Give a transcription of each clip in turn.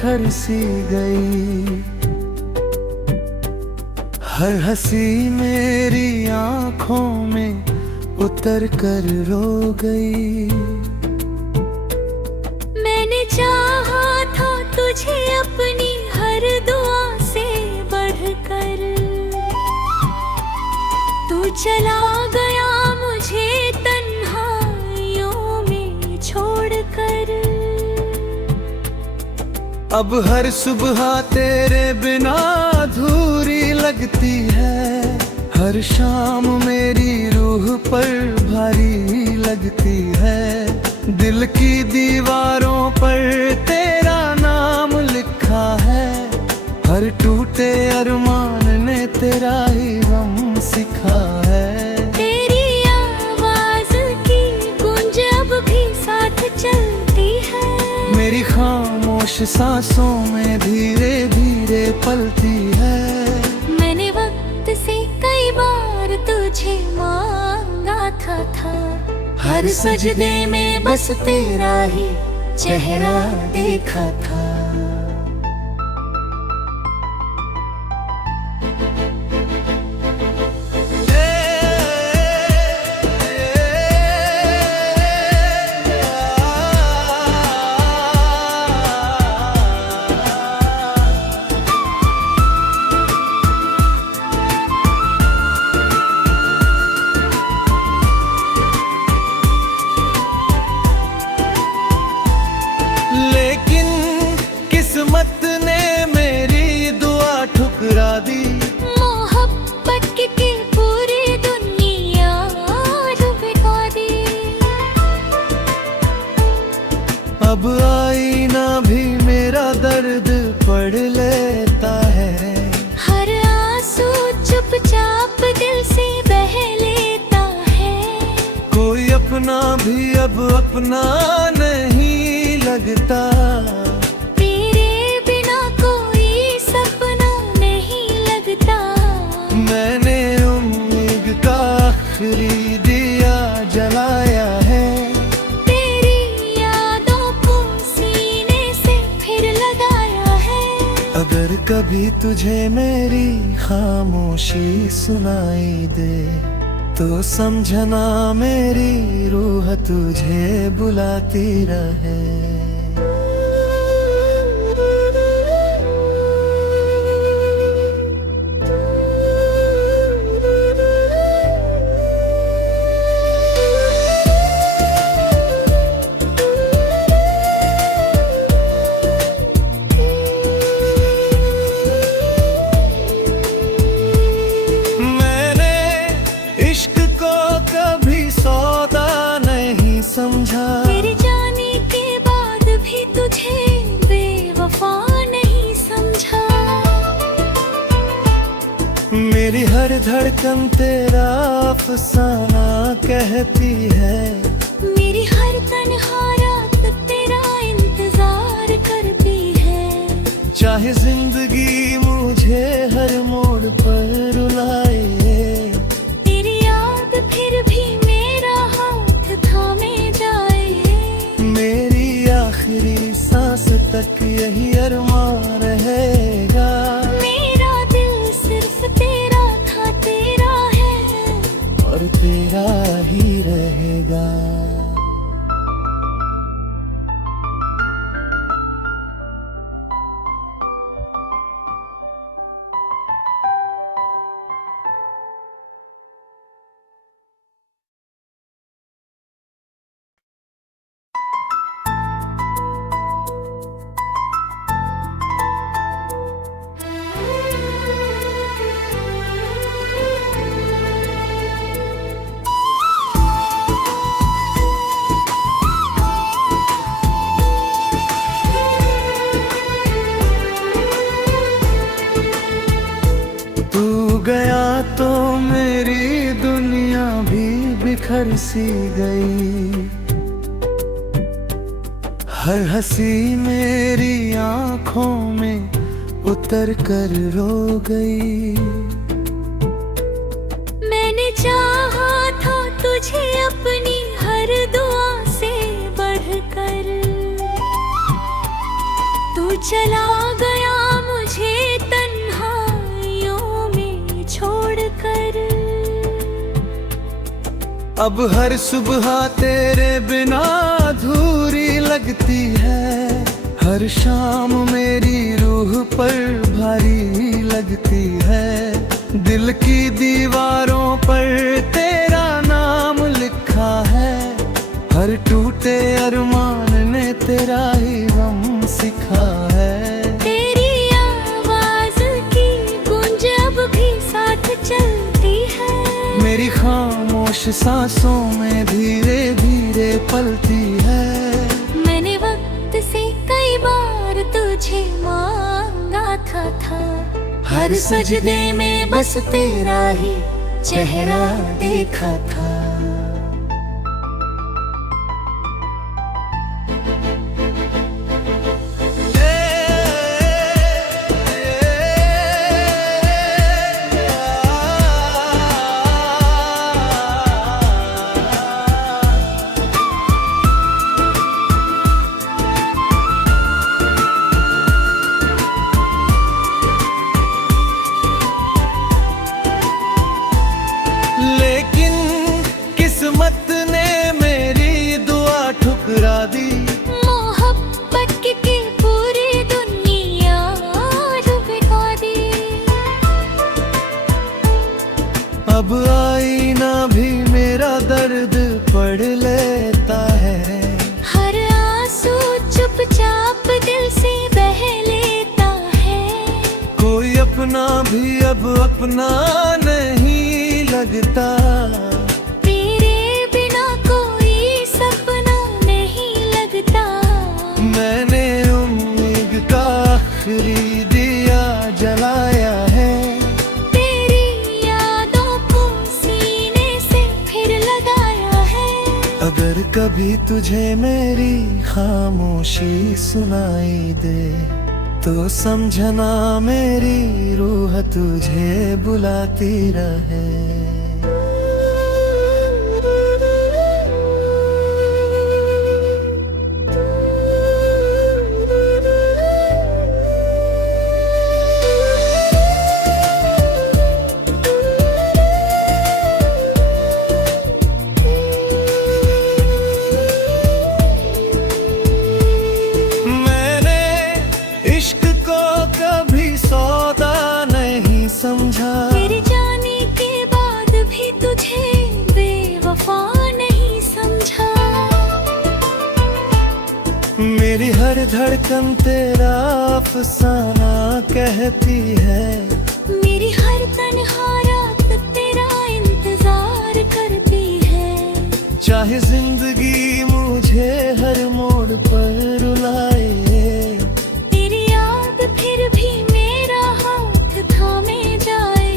बिखर सी गई। हर हंसी मेरी आंखों में उतर कर रो गई। मैंने चाहा था तुझे अपनी हर दुआ से बढ़कर, तू चला गया मुझे तन्हाइयों में छोड़कर। अब हर सुबह तेरे बिना अधूरी लगती है। हर शाम मेरी रूह पर भारी लगती है। दिल की दीवारों पर तेरा नाम लिखा है। हर टूटे अरमान ने तेरा ही गम सिखा है। तेरी आवाज की गूंज अब भी साथ चलती है। मेरी खामोश सांसों में धीरे धीरे पलती है। मैंने वक्त से कई बार तुझे मांगा था। हर सजदे में बस तेरा ही चेहरा देखा था। किस्मत ने मेरी दुआ ठुकरा दी। मोहब्बत की पूरी दुनिया बिका दी। अब आईना भी मेरा दर्द पढ़ लेता है। हर आंसू चुपचाप दिल से बह लेता है। कोई अपना भी अब अपना नहीं लगता। मैंने उम्मीद का आखिरी दिया जलाया है। तेरी यादों को सीने से फिर लगाया है। अगर कभी तुझे मेरी खामोशी सुनाई दे तो समझना मेरी रूह तुझे बुलाती रहे। इश्क को कभी सौदा नहीं समझा। तेरे जाने के बाद भी तुझे बेवफा नहीं समझा। मेरी हर धड़कन तेरा अफसाना कहती है। मेरी हर तन्हा रात तेरा इंतजार करती है। चाहे जिंदगी मुझे हर मोड़ पर रुलाए, फिर भी मेरा हाथ थामे जाए। मेरी आखिरी सांस तक यही अरमान रहेगा। मेरा दिल सिर्फ तेरा था, तेरा है और तेरा ही रहेगा। गया तो मेरी दुनिया भी बिखर सी गई। हर हंसी मेरी आंखों में उतर कर रो गई। मैंने चाहा था तुझे अपनी हर दुआ से बढ़कर, तू चला गया मुझे तन्हाइयों में छोड़कर। अब हर सुबह तेरे बिना अधूरी लगती है, हर शाम मेरी रूह पर भारी लगती है। दिल की दीवारों पर तेरा नाम लिखा है, हर टूटे अरमान ने तेरा ही गम सिखा है। तेरी आवाज की गूंज अब भी साथ चलती है, मेरी खामोश सांसों में धीरे धीरे पलती है। मैंने वक्त से कई बार तुझे मांगा था, हर सजदे में बस तेरा ही चेहरा देखा था। लेकिन किस्मत ने मेरी दुआ ठुकरा दी, मोहब्बत की पूरी दुनिया डुबा दी। अब आईना भी मेरा दर्द पढ़ लेता है, हर आंसू चुपचाप दिल से बह लेता है। कोई अपना भी अब अपना नहीं लगता, तेरे बिना कोई सपना नहीं लगता। मैंने उम्मीद का आखिरी दिया जलाया है, तेरी यादों को सीने से फिर लगाया है। अगर कभी तुझे मेरी खामोशी सुनाई दे, तो समझना मेरी रूह तुझे बुलाती रहे। इश्क को कभी सौदा नहीं समझा, तेरे जाने के बाद भी तुझे बेवफा नहीं समझा। मेरी हर धड़कन तेरा अफसाना कहती है, मेरी हर तन्हा रात तेरा इंतजार करती है। चाहे जिंदगी मुझे हर मोड़ पर रुलाए, फिर भी मेरा हाथ थामे जाए।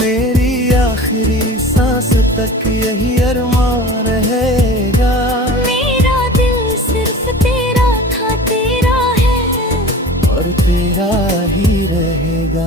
मेरी आखिरी सांस तक यही अरमान रहेगा। मेरा दिल सिर्फ तेरा था, तेरा है और तेरा ही रहेगा।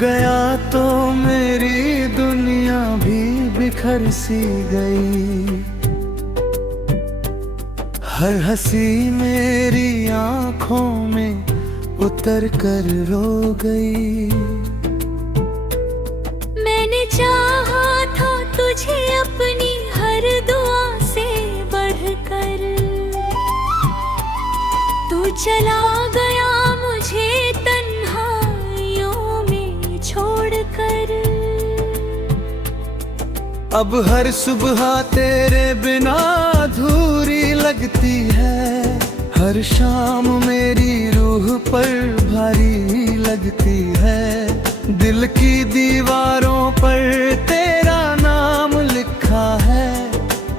गया तो मेरी दुनिया भी बिखर सी गई, हर हंसी मेरी आंखों में उतर कर रो गई। मैंने चाहा था तुझे अपनी हर दुआ से बढ़कर, तू चला गया मुझे छोड़कर। अब हर सुबह तेरे बिना अधूरी लगती है, हर शाम मेरी रूह पर भारी लगती है। दिल की दीवारों पर तेरा नाम लिखा है,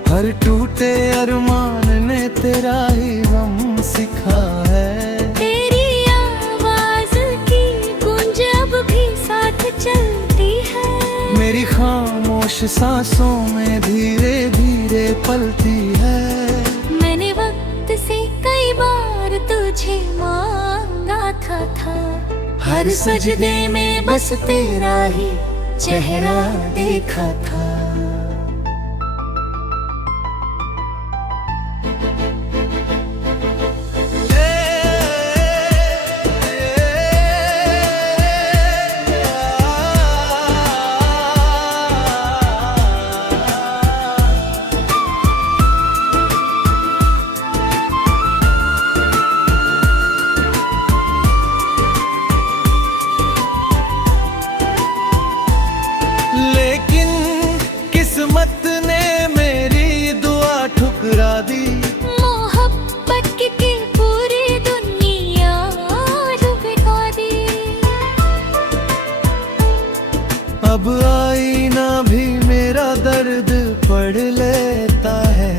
हर टूटे अरमान ने तेरा ही गम सिखा है। तेरी आवाज की गूंज अब भी साथ चलती है, मेरी खामोश सांसों में धीरे धीरे पलती है। मैंने वक्त से कई बार तुझे मांगा था, हर सजदे में बस तेरा ही चेहरा देखा था। लेकिन किस्मत ने मेरी दुआ ठुकरा दी, मोहब्बत की पूरी दुनिया बिठा दी। अब आईना भी मेरा दर्द पढ़ लेता है,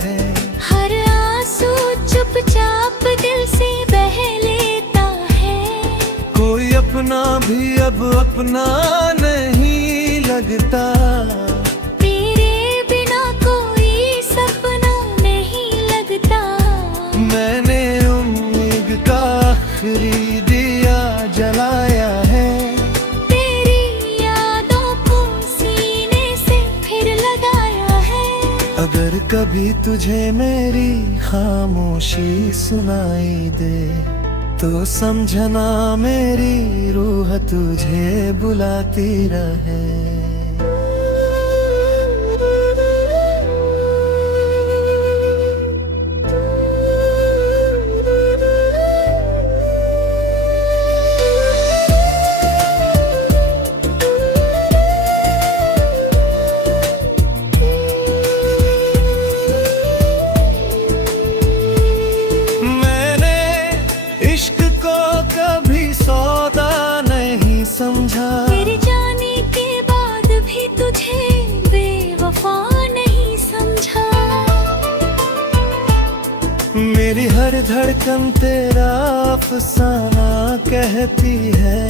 हर आंसू चुपचाप दिल से बह लेता है। कोई अपना भी अब अपना नहीं लगता, तेरे बिना कोई सपना नहीं लगता। मैंने उम्मीद का आखिरी दिया जलाया है, तेरी यादों को सीने से फिर लगाया है। अगर कभी तुझे मेरी खामोशी सुनाई दे तो समझना मेरी रूह तुझे बुलाती रहे। इश्क को कभी सौदा नहीं समझा, तेरे जाने के बाद भी तुझे बेवफा नहीं समझा। मेरी हर धड़कन तेरा अफसाना कहती है,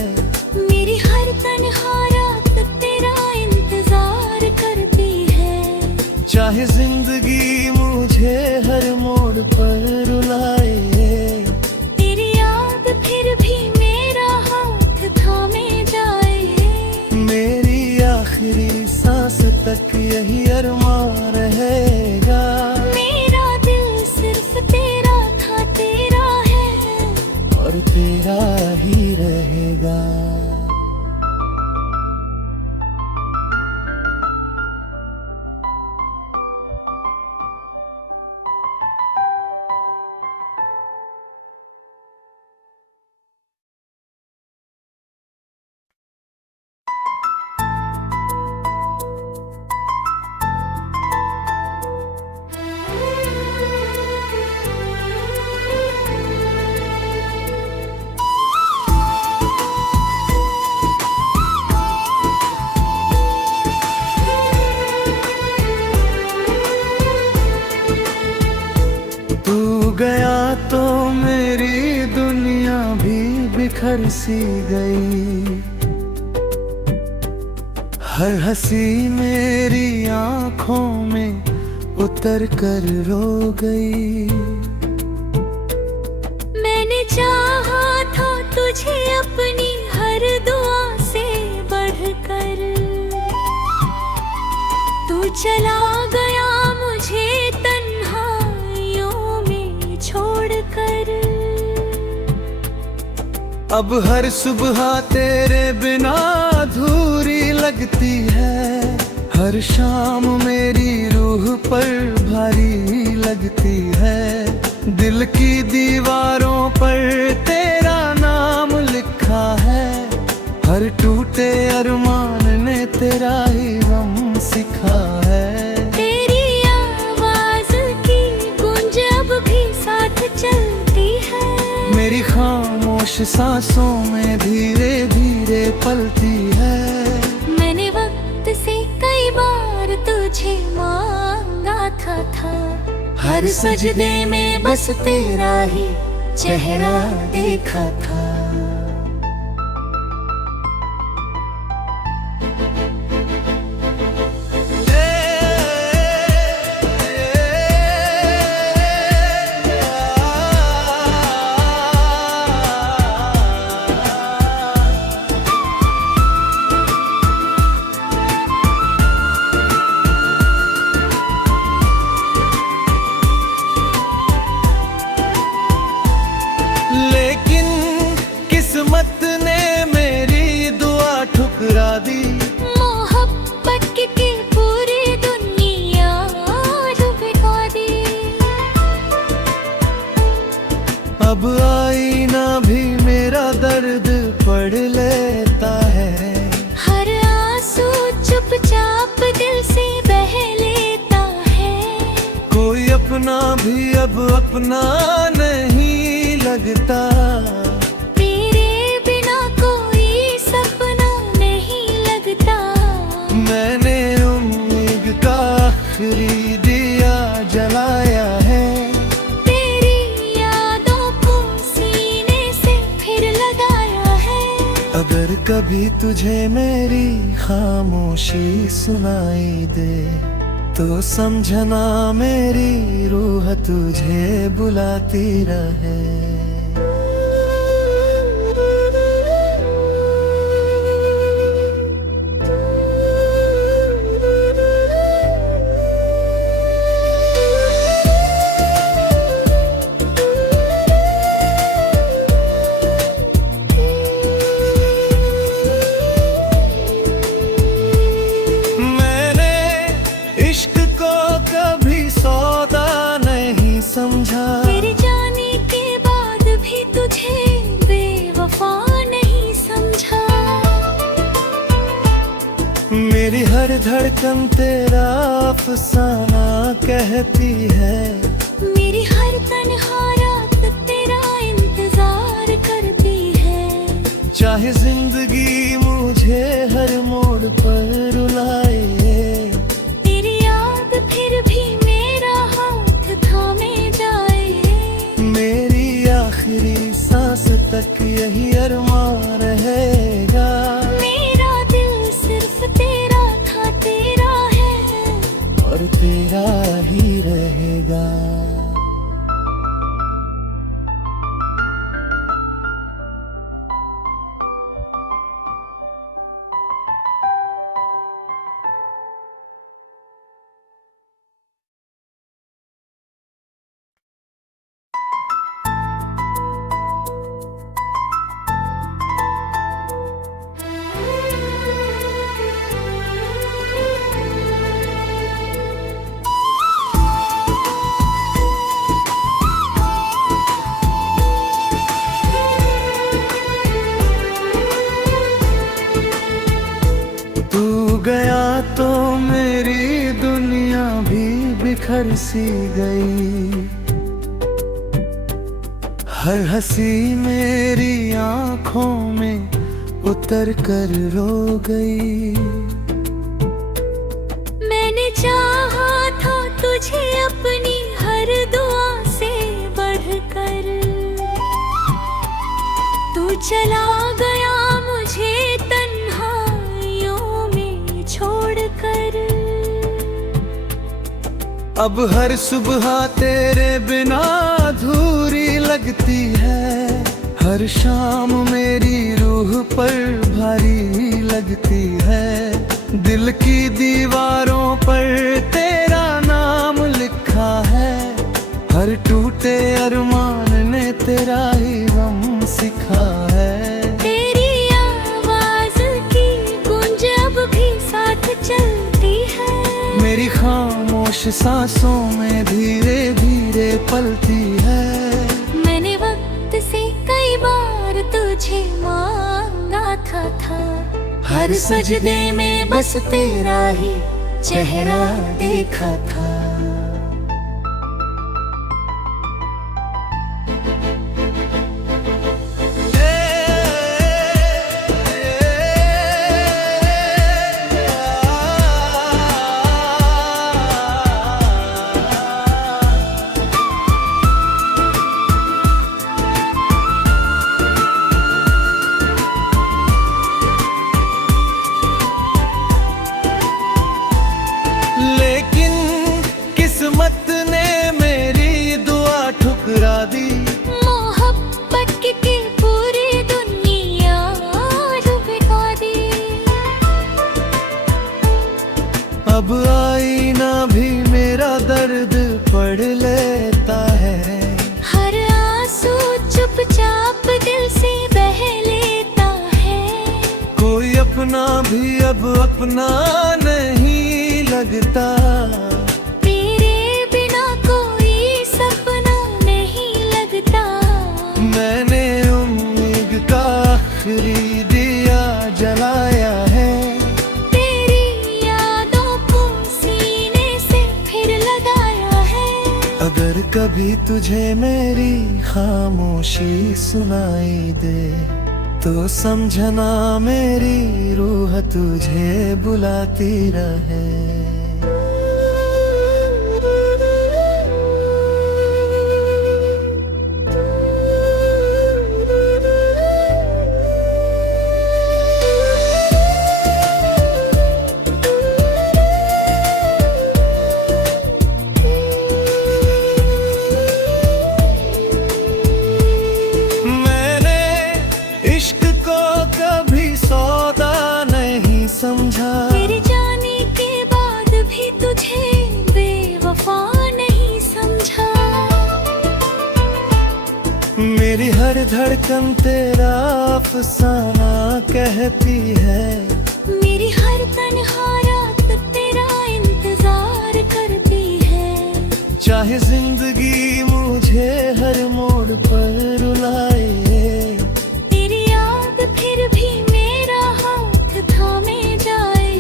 मेरी हर तन्हा रात तेरा इंतजार करती है। चाहे जिंदगी मुझे हर मोड़ पर रुलाए, फिर भी मेरा हाथ थामे जाए। मेरी आखिरी सांस तक यही अरमान रहेगा। मेरा दिल सिर्फ तेरा था, तेरा है और तेरा ही रहेगा। गया तो मेरी दुनिया भी बिखर सी गई, हर हंसी मेरी आंखों में उतर कर रो गई। मैंने चाहा था तुझे अपनी हर दुआ से बढ़कर, तू चला गया मुझे छोड़कर। अब हर सुबह तेरे बिना अधूरी लगती है, हर शाम मेरी रूह पर भारी लगती है। दिल की दीवारों पर तेरा नाम लिखा है, हर टूटे अरमान ने तेरा ही गम सिखा है। तेरी आवाज की गूंज अब भी साथ चलती है, मेरी खामोश सांसों में धीरे धीरे पलती है। गाथा था। हर सजदे में बस तेरा ही चेहरा देखा था। लेकिन किस्मत ने मेरी दुआ ठुकरा दी। मोहब्बत की पूरी दुनिया बिका दी। अब आईना भी मेरा दर्द पढ़ लेता है। हर आंसू चुपचाप दिल से बह लेता है। कोई अपना भी अब अपना नहीं लगता। तेरे बिना कोई सपना नहीं लगता। मैंने उम्मीद का आखिरी दिया जलाया है। तेरी यादों को सीने से फिर लगाया है। अगर कभी तुझे मेरी खामोशी सुनाई दे तो समझना मेरी रूह तुझे बुलाती रहे। इश्क को कभी सौदा नहीं समझा। तेरे जाने के बाद भी तुझे बेवफा नहीं समझा। मेरी हर धड़कन तेरा अफसाना कहती है। मेरी हर तन्हा रात तेरा इंतजार करती है। चाहे जिंदगी मुझे हर मोड़ पर रुलाए, फिर भी मेरा हाथ थामे जाए। मेरी आखिरी सांस तक यही अरमान रहेगा। मेरा दिल सिर्फ तेरा था, तेरा है और तेरा ही रहेगा। गया तो मेरी दुनिया भी बिखर सी गई। हर हंसी मेरी आंखों में उतर कर रो गई। मैंने चाहा था तुझे अपनी हर दुआ से बढ़कर। तू चला गया मुझे छोड़कर। अब हर सुबह तेरे बिना अधूरी लगती है। हर शाम मेरी रूह पर भारी लगती है। दिल की दीवारों पर तेरा नाम लिखा है। हर टूटे अरमान ने तेरा ही गम सिखा है। चलती है मेरी खामोश सांसों में धीरे धीरे पलती है। मैंने वक्त से कई बार तुझे मांगा था। हर सजदे में बस तेरा ही चेहरा देखा था। दर्द पढ़ लेता है। हर आंसू चुपचाप दिल से बह लेता है। कोई अपना भी अब अपना नहीं लगता। तेरे बिना कोई सपना नहीं लगता। मैंने उम्मीद का आखिरी दिया जलाया है। तेरी यादों को सीने से फिर लगाया है। अगर कभी तुझे मेरी खामोशी सुनाई दे तो समझना मेरी रूह तुझे बुलाती रहे। इश्क को कभी सौदा नहीं समझा। तेरे जाने के बाद भी तुझे बेवफा नहीं समझा। मेरी हर धड़कन तेरा अफसाना कहती है। मेरी हर तन्हा रात तेरा इंतजार करती है। चाहे जिंदगी मुझे हर मोड़ पर रुलाए, फिर भी मेरा हाथ थामे जाए।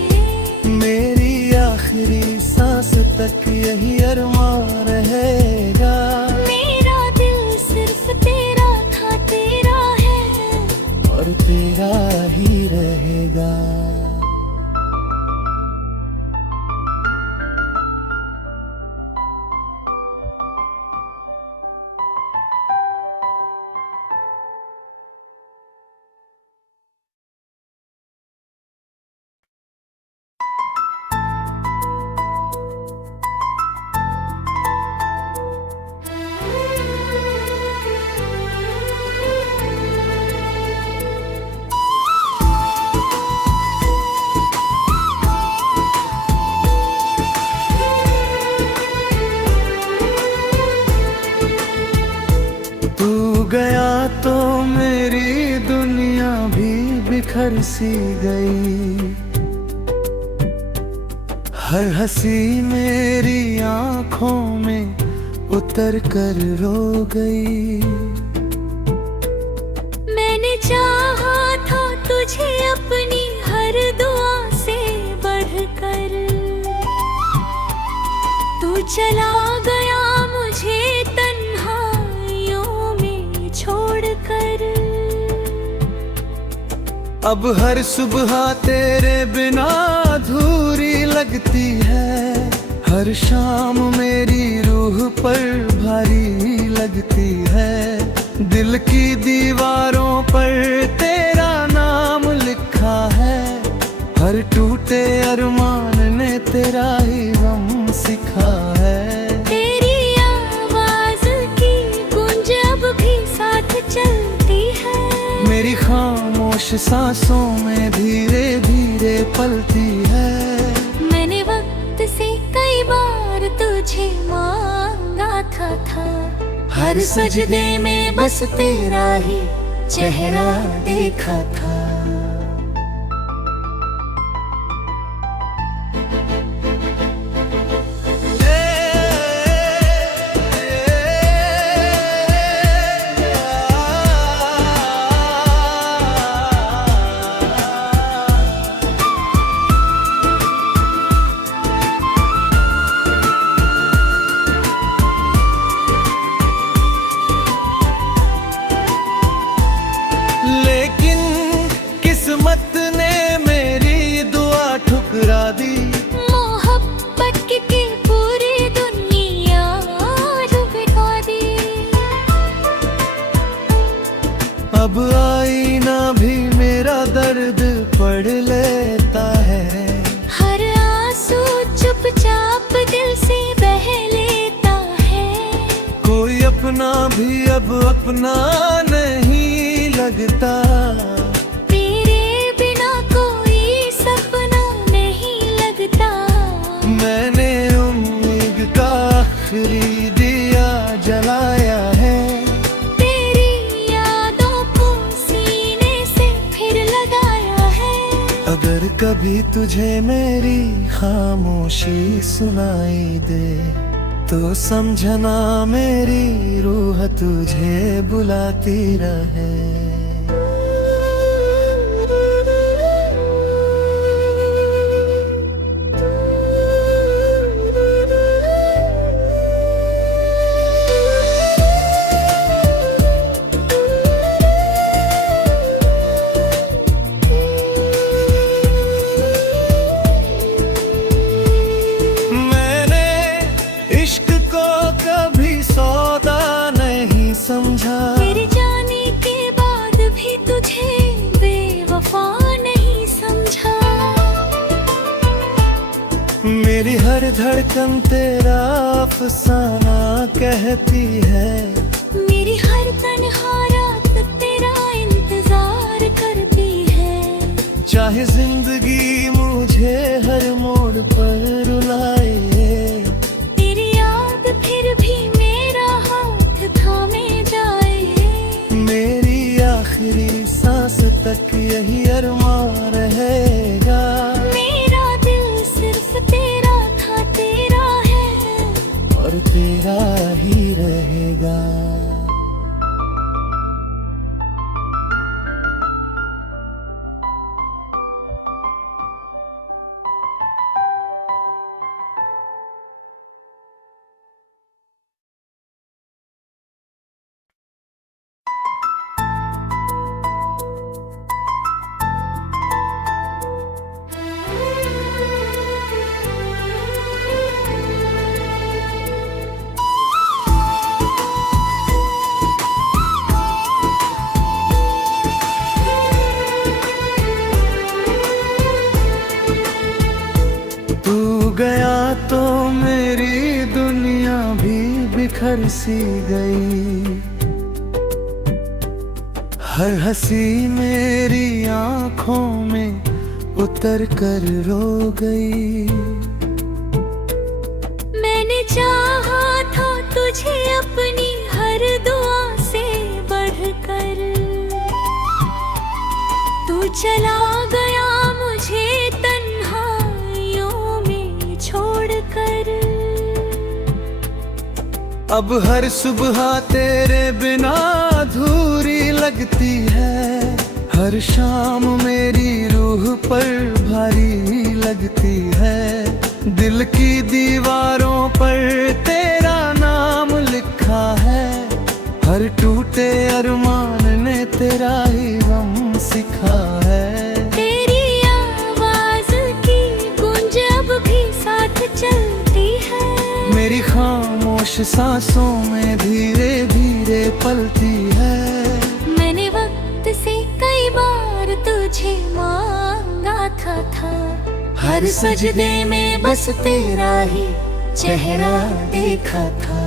मेरी आखिरी सांस तक यही अरमान रहेगा। मेरा दिल सिर्फ तेरा था, तेरा है और तेरा ही रहेगा। गया तो मेरी दुनिया भी बिखर सी गई। हर हंसी मेरी आंखों में उतर कर रो गई। मैंने चाहा था तुझे अपनी हर दुआ से बढ़कर। तू चला गया मुझे छोड़कर। अब हर सुबह तेरे बिना अधूरी लगती है। हर शाम मेरी रूह पर भारी लगती है। दिल की दीवारों पर तेरा नाम लिखा है। हर टूटे अरमान ने तेरा ही गम सिखा है। चलती है मेरी खामोश सांसों में धीरे धीरे पलती है। मैंने वक्त से कई बार तुझे मांगा था। हर सजदे में बस तेरा ही चेहरा देखा था। किस्मत ने मेरी दुआ ठुकरा दी। मोहब्बत की पूरी दुनिया डुबा दी। अब आईना भी मेरा दर्द पढ़ लेता है। हर आंसू चुपचाप दिल से बह लेता है। कोई अपना भी अब अपना नहीं लगता। मैंने उम्मीद का आखिरी दिया जलाया है। तेरी यादों को सीने से फिर लगाया है। अगर कभी तुझे मेरी खामोशी सुनाई दे तो समझना मेरी रूह तुझे बुलाती रहे। इश्क को कभी सौदा नहीं समझा। तेरे जाने के बाद भी तुझे बेवफा नहीं समझा। मेरी हर धड़कन तेरा अफसाना कहती है। मेरी हर तन्हा रात तेरा इंतजार करती है। चाहे जिंदगी मुझे हर मोड़ पर रुलाए, फिर भी मेरा हाथ थामे जाए। मेरी आखिरी सांस तक यही अरमान रहेगा। मेरा दिल सिर्फ तेरा था, तेरा है और तेरा ही रहेगा। गया तो मेरी दुनिया भी बिखर सी गई। हर हंसी मेरी आंखों में उतर कर रो गई। मैंने चाहा था तुझे अपनी हर दुआ से बढ़कर, तू चला गया मुझे छोड़कर। अब हर सुबह तेरे बिना अधूरी लगती है। हर शाम मेरी रूह पर भारी लगती है। दिल की दीवारों पर तेरा नाम लिखा है। हर टूटे अरमान ने तेरा ही गम सिखा है। चलती है मेरी खामोश सांसों में धीरे धीरे पलती है। मैंने वक्त से कई बार तुझे मांगा था। हर सजदे में बस तेरा ही चेहरा देखा था।